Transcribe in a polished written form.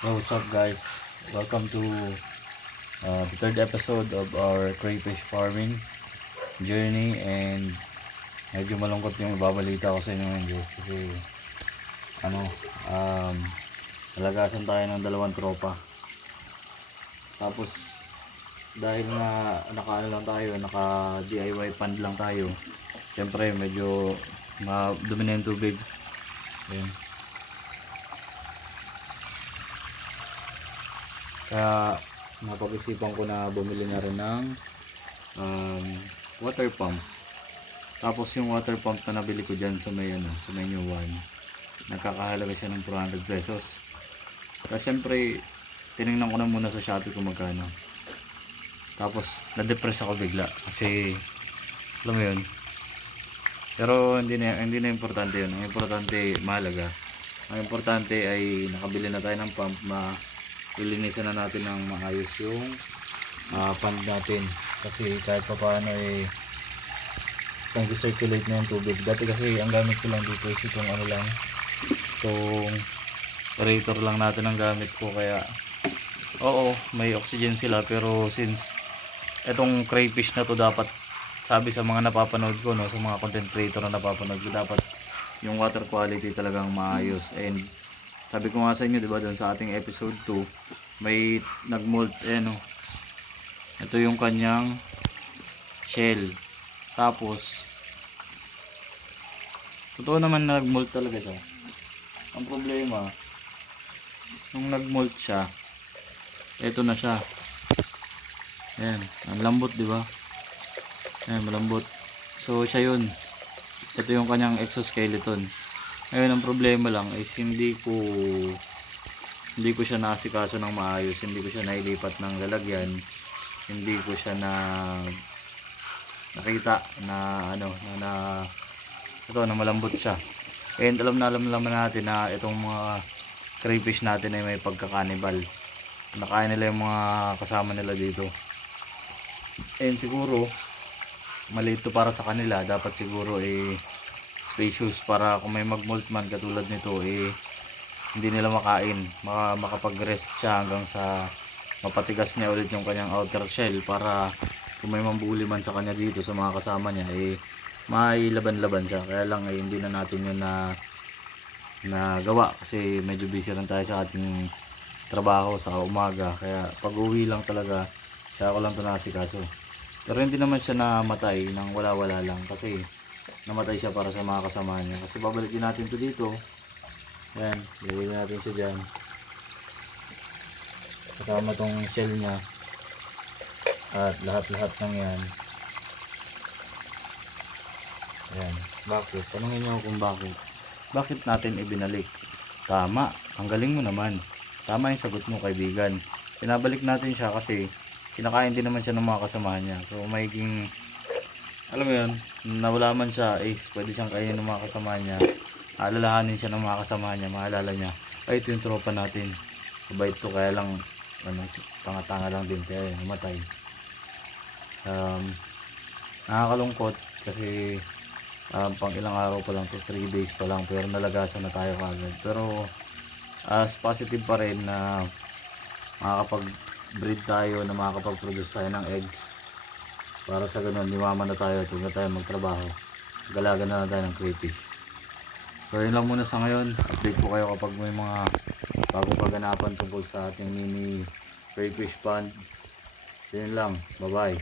So what's up guys, welcome to the third episode of our crayfish farming journey. And medyo malungkot yung ibabalita ko sa inyo ngayon guys, kasi um, nalagasan tayo ng dalawang tropa. Tapos dahil nga naka DIY pond lang tayo, syempre medyo madumi na yung tubig. Ayan. Kaya napag-isipan ko na bumili na rin ng water pump. Tapos yung water pump na nabili ko dyan sa may new one, nagkakahalaga siya ng 400 pesos. Kaya syempre tinignan ko na muna sa Shopee kung magkano. Tapos na-depress ako bigla kasi alam mo yun. Pero hindi na importante yun. Ang importante mahalaga. Ang importante ay nakabili na tayo ng pump, ilinisan na natin ng maayos yung pond natin, kasi kahit pa paano nag-circulate na yung tubig. Dati kasi ang gamit ko lang dito is itong itong aerator lang natin ang gamit ko, kaya oo, may oxygen sila, pero since itong crayfish na to, dapat sabi sa mga napapanood ko, sa mga content creator na napapanood ko, dapat yung water quality talagang maayos. And sabi ko nga sa inyo, diba, doon sa ating episode 2, may nagmold, ito yung kanyang shell. Tapos totoo naman na nagmold talaga siya. Ang problema, nung nagmold siya, ito na siya. Ayan, ang lambot, diba? Ayan, malambot. So siya yun, ito yung kanyang exoskeleton. Ngayon ang problema lang is hindi ko siya naasikaso ng maayos, hindi ko siya nailipat ng lalagyan, hindi ko siya nakita na na malambot siya. And alam naman natin na itong mga crayfish natin ay may pagkakanibal. Nakain nila yung mga kasama nila dito. And siguro maliit to para sa kanila, dapat siguro spacious para kung may magmolt man katulad nito, hindi nila makain, makapag-rest siya hanggang sa mapatigas niya ulit yung kanyang outer shell, para kung may mambuli man sa kanya dito sa mga kasama niya, mailaban-laban siya. Kaya lang hindi na natin yun na gawa kasi medyo busy lang tayo sa ating trabaho sa umaga, kaya pag uwi lang talaga kaya ko lang ito nasikaso. Pero hindi naman siya namatay nang wala lang, kasi namatay siya para sa mga kasama niya. Kasi babalikin natin ito dito. Yan, ilagay natin siya dyan kasama tong shell niya at lahat ng yan. Yan, bakit? Tanungin niyo kung bakit natin ibinalik. Tama, ang galing mo naman, tama yung sagot mo, kaibigan. Pinabalik natin siya kasi kinakain din naman siya ng mga kasamahan niya. So magiging, alam mo yun, nawala man siya, pwede siyang kainin ng mga kasamahan niya. Alalahanin siya ng mga kasamahan niya, maalala niya, ay ito yung tropa natin, mabait to, kaya lang tanga-tanga lang din, kaya namatay. Nakakalungkot kasi pang ilang araw pa lang to, 3 days pa lang, pero nalagasan na tayo kagad. Pero as positive pa rin na makakapag-breed tayo, na makakapag-produce tayo ng eggs, para sa ganun limaman na tayo, huwag na tayo magtrabaho, galaga na tayo ng crayfish. So yun lang muna sa ngayon. Update ko kayo kapag may mga bagong kaganapan tungkol sa ating mini crayfish pond. Yun lang, bye bye.